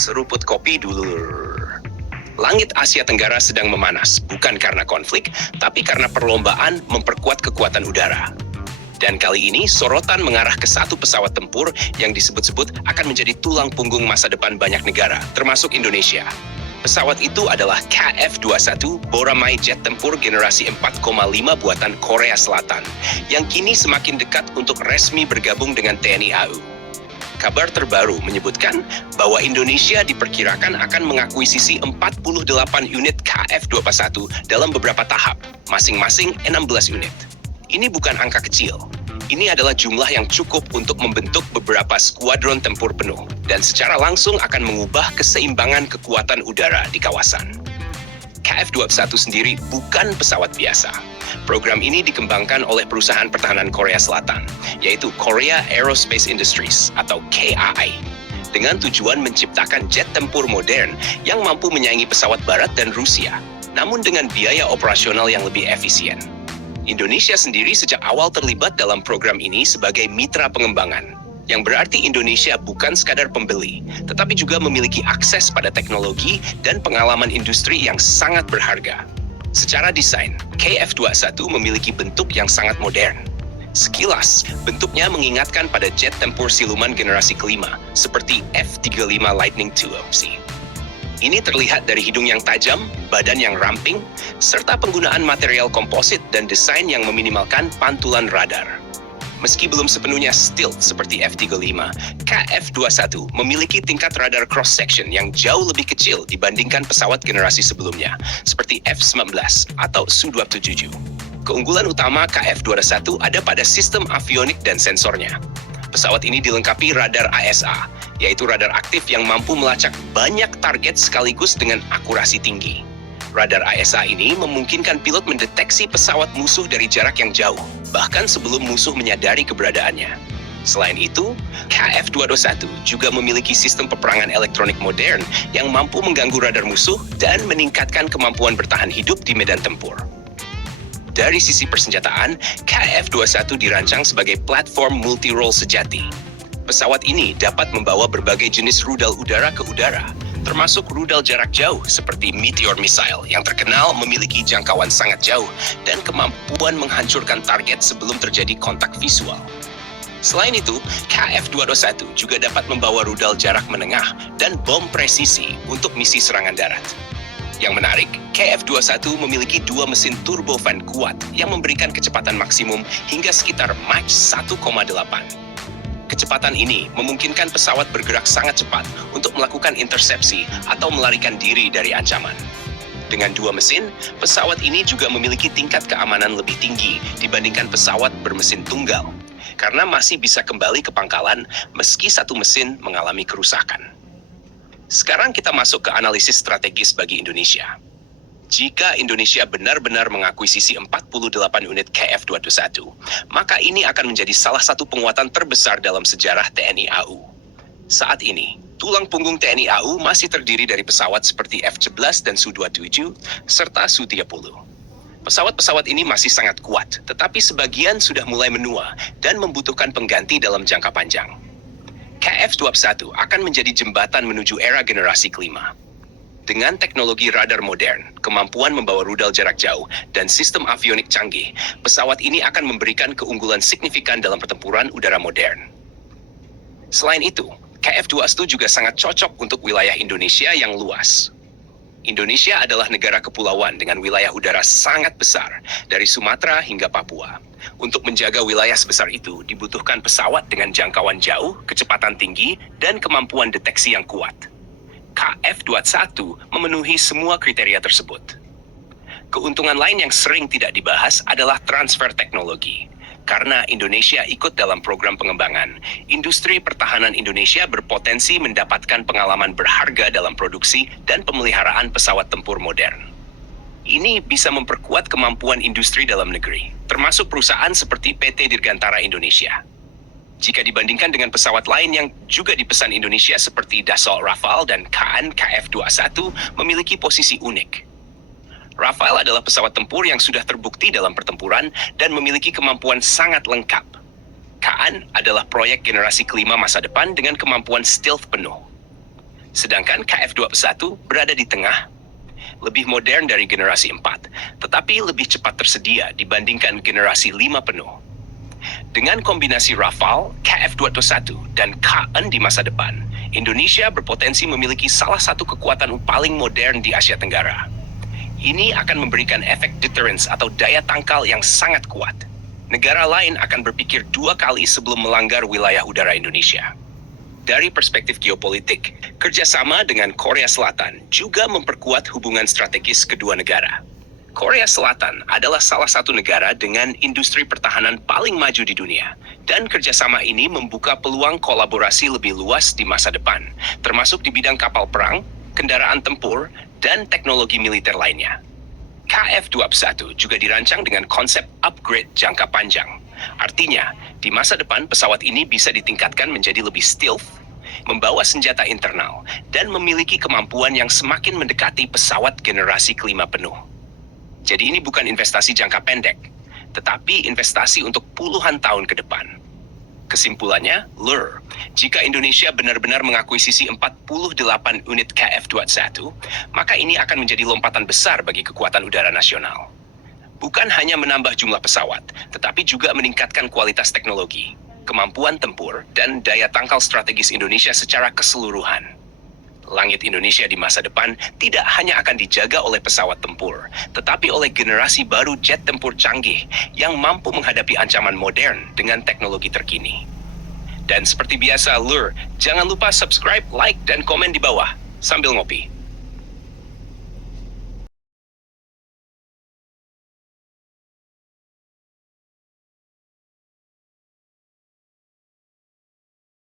Seruput kopi dulu. Langit Asia Tenggara sedang memanas, bukan karena konflik, tapi karena perlombaan memperkuat kekuatan udara. Dan kali ini, sorotan mengarah ke satu pesawat tempur yang disebut-sebut akan menjadi tulang punggung masa depan banyak negara, termasuk Indonesia. Pesawat itu adalah KF-21 Boramae jet tempur generasi 4,5 buatan Korea Selatan, yang kini semakin dekat untuk resmi bergabung dengan TNI AU. Kabar terbaru menyebutkan bahwa Indonesia diperkirakan akan mengakuisisi 48 unit KF-21 dalam beberapa tahap, masing-masing 16 unit. Ini bukan angka kecil. Ini adalah jumlah yang cukup untuk membentuk beberapa skuadron tempur penuh, dan secara langsung akan mengubah keseimbangan kekuatan udara di kawasan. KF-21 sendiri bukan pesawat biasa. Program ini dikembangkan oleh perusahaan pertahanan Korea Selatan, yaitu Korea Aerospace Industries atau KAI, dengan tujuan menciptakan jet tempur modern yang mampu menyaingi pesawat Barat dan Rusia, namun dengan biaya operasional yang lebih efisien. Indonesia sendiri sejak awal terlibat dalam program ini sebagai mitra pengembangan, yang berarti Indonesia bukan sekadar pembeli, tetapi juga memiliki akses pada teknologi dan pengalaman industri yang sangat berharga. Secara desain, KF-21 memiliki bentuk yang sangat modern. Sekilas, bentuknya mengingatkan pada jet tempur siluman generasi kelima, seperti F-35 Lightning II. Ini terlihat dari hidung yang tajam, badan yang ramping, serta penggunaan material komposit dan desain yang meminimalkan pantulan radar. Meski belum sepenuhnya stealth seperti F-35, KF-21 memiliki tingkat radar cross-section yang jauh lebih kecil dibandingkan pesawat generasi sebelumnya, seperti F-19 atau Su-27. Keunggulan utama KF-21 ada pada sistem avionik dan sensornya. Pesawat ini dilengkapi radar ASA, yaitu radar aktif yang mampu melacak banyak target sekaligus dengan akurasi tinggi. Radar ASA ini memungkinkan pilot mendeteksi pesawat musuh dari jarak yang jauh, bahkan sebelum musuh menyadari keberadaannya. Selain itu, KF-21 juga memiliki sistem peperangan elektronik modern yang mampu mengganggu radar musuh dan meningkatkan kemampuan bertahan hidup di medan tempur. Dari sisi persenjataan, KF-21 dirancang sebagai platform multi-role sejati. Pesawat ini dapat membawa berbagai jenis rudal udara ke udara, termasuk rudal jarak jauh seperti Meteor Missile yang terkenal memiliki jangkauan sangat jauh dan kemampuan menghancurkan target sebelum terjadi kontak visual. Selain itu, KF-21 juga dapat membawa rudal jarak menengah dan bom presisi untuk misi serangan darat. Yang menarik, KF-21 memiliki dua mesin turbofan kuat yang memberikan kecepatan maksimum hingga sekitar Mach 1,8. Kecepatan ini memungkinkan pesawat bergerak sangat cepat untuk melakukan intersepsi atau melarikan diri dari ancaman. Dengan dua mesin, pesawat ini juga memiliki tingkat keamanan lebih tinggi dibandingkan pesawat bermesin tunggal, karena masih bisa kembali ke pangkalan meski satu mesin mengalami kerusakan. Sekarang kita masuk ke analisis strategis bagi Indonesia. Jika Indonesia benar-benar mengakuisisi 48 unit KF-21, maka ini akan menjadi salah satu penguatan terbesar dalam sejarah TNI AU. Saat ini, tulang punggung TNI AU masih terdiri dari pesawat seperti F-11 dan Su-27, serta Su-30. Pesawat-pesawat ini masih sangat kuat, tetapi sebagian sudah mulai menua dan membutuhkan pengganti dalam jangka panjang. KF-21 akan menjadi jembatan menuju era generasi kelima. Dengan teknologi radar modern, kemampuan membawa rudal jarak jauh, dan sistem avionik canggih, pesawat ini akan memberikan keunggulan signifikan dalam pertempuran udara modern. Selain itu, KF-21 juga sangat cocok untuk wilayah Indonesia yang luas. Indonesia adalah negara kepulauan dengan wilayah udara sangat besar, dari Sumatera hingga Papua. Untuk menjaga wilayah sebesar itu, dibutuhkan pesawat dengan jangkauan jauh, kecepatan tinggi, dan kemampuan deteksi yang kuat. KF-21 memenuhi semua kriteria tersebut. Keuntungan lain yang sering tidak dibahas adalah transfer teknologi. Karena Indonesia ikut dalam program pengembangan, industri pertahanan Indonesia berpotensi mendapatkan pengalaman berharga dalam produksi dan pemeliharaan pesawat tempur modern. Ini bisa memperkuat kemampuan industri dalam negeri, termasuk perusahaan seperti PT Dirgantara Indonesia. Jika dibandingkan dengan pesawat lain yang juga dipesan Indonesia seperti Dassault Rafale dan KAN KF-21 memiliki posisi unik. Rafale adalah pesawat tempur yang sudah terbukti dalam pertempuran dan memiliki kemampuan sangat lengkap. KAN adalah proyek generasi kelima masa depan dengan kemampuan stealth penuh. Sedangkan KF-21 berada di tengah, lebih modern dari generasi 4, tetapi lebih cepat tersedia dibandingkan generasi 5 penuh. Dengan kombinasi Rafale, KF-21, dan KN di masa depan, Indonesia berpotensi memiliki salah satu kekuatan paling modern di Asia Tenggara. Ini akan memberikan efek deterrence atau daya tangkal yang sangat kuat. Negara lain akan berpikir 2 kali sebelum melanggar wilayah udara Indonesia. Dari perspektif geopolitik, kerjasama dengan Korea Selatan juga memperkuat hubungan strategis kedua negara. Korea Selatan adalah salah satu negara dengan industri pertahanan paling maju di dunia, dan kerjasama ini membuka peluang kolaborasi lebih luas di masa depan, termasuk di bidang kapal perang, kendaraan tempur, dan teknologi militer lainnya. KF-21 juga dirancang dengan konsep upgrade jangka panjang. Artinya, di masa depan pesawat ini bisa ditingkatkan menjadi lebih stealth, membawa senjata internal, dan memiliki kemampuan yang semakin mendekati pesawat generasi kelima penuh. Jadi ini bukan investasi jangka pendek, tetapi investasi untuk puluhan tahun ke depan. Kesimpulannya, jika Indonesia benar-benar mengakuisisi 48 unit KF-21, maka ini akan menjadi lompatan besar bagi kekuatan udara nasional. Bukan hanya menambah jumlah pesawat, tetapi juga meningkatkan kualitas teknologi, kemampuan tempur, dan daya tangkal strategis Indonesia secara keseluruhan. Langit Indonesia di masa depan tidak hanya akan dijaga oleh pesawat tempur, tetapi oleh generasi baru jet tempur canggih yang mampu menghadapi ancaman modern dengan teknologi terkini. Dan seperti biasa, jangan lupa subscribe, like, dan komen di bawah sambil ngopi.